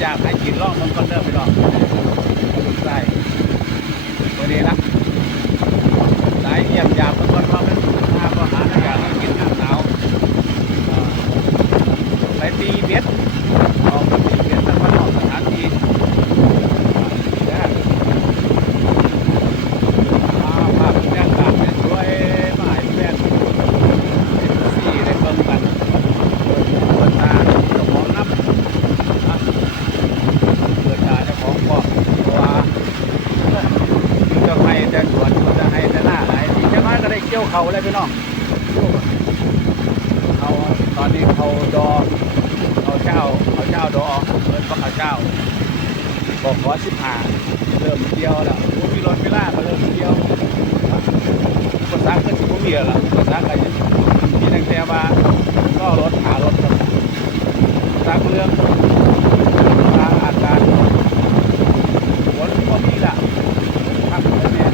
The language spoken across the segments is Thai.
อยากให้กินรอบมันก็เริ่มไปรอบใช่วันนี้นะหลายเงียบยาบมันก็รอบนั้นถ้าก็หาอากาศให้กินหน้าหนาวไปตีเบ็ดออกไปตีเบ็ดแล้วก็นอกสถานที่อ่านี่นะ ภาพบรรยากาศสวยๆมาให้แฟนสี่ได้เบิ่งกันเปิดหูเปิดตาเจ้าของน้ำนะเปิดตาเจ้าของก็เพราะว่าอยู่จะให้แต่สวนอยู่จะให้แต่หน้าไหนที่จะน้อยก็ ได้เกี่ยวเขาเลยพี่น้องเขาตอนนี้เขาดอเขาเจ้าเขาเจ้าดอเปิดว่าเขาเจ้าบอกขอสิบหาเริ่มเกี่ยวแล้วมีรถมีลาก็เริ่มเกี่ยวภาษาก็สิบมีแล้วล่ะภาษาก็ยังมีตั้งแต่ว่าก็รถหารถครับภาษาเมืองภาษาอากาศฝนก็มีละพักเลยเนี่ย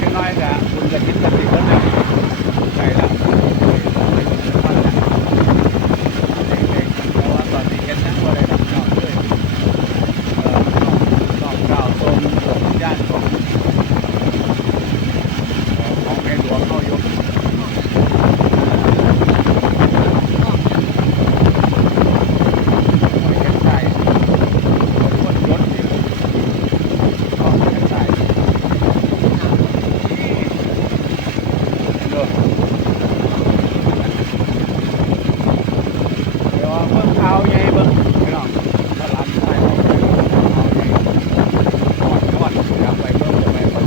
ยังน้อยกะคุณกระชิดกันสิคนเนี่ยใช่ละมันละเด็กๆแต่ว่าตอนนี้เห็นยังบ่ได้รับนอกเลยเอ่อนอกเก่าตรงย่านของ ของในหลวงเข้าอยู่ไม่เห็นใจคนรถอยู่ก็ไม่เห็นใจเด้อเดี๋ยวเบิ่งข่าวใหญ่เบิ่งพี่น้องตลาดไทยข่าวใหญ่ก่อนก่อนอยากไปเบิ่งจะไปเบิ่ง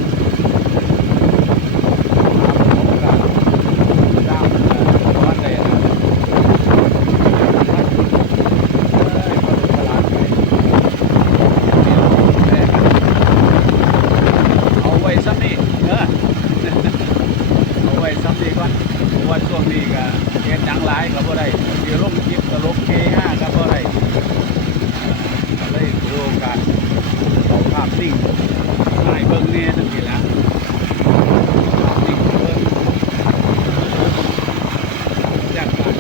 เอาไว้ซ้ำนี่เนอะเอาไว้ซ้ำนี่ก่อนเพราะว่าช่วง นี้ก็เฮ็ดจังหลายก็บ่ได้เดี๋ยวลงคลิปตลกเฮฮาก็บ่ได้ก็เลยถือโอกาสเอาภาพนิ่งมาให้เบิ่งแน่จังซี่นะภาพนิ่งเบิ่งบรรยากาศ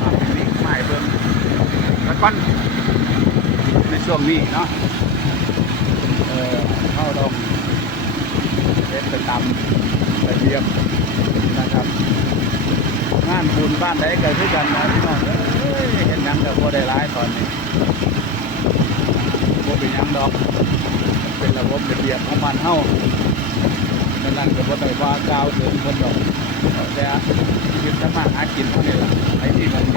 ภาพนิ่งมาให้เบิ่งแล้วก่อนในช่วงนี้เนาะเออเข้าดงเป็นประจำระเบียบ งานบุญบ้านใดเกิดขึ้นกันนะพี่น้องเห็นยังกับพ่ได้ร้ายตอนนี้พอเป็นยังดอก เป็นระบบระเบียบของมันเฮ้าดังนั้นก็บ่ได้ว่ากาวเดินคนดอกเอาแต่คิดสมาหากินเท่านี้ล่ะ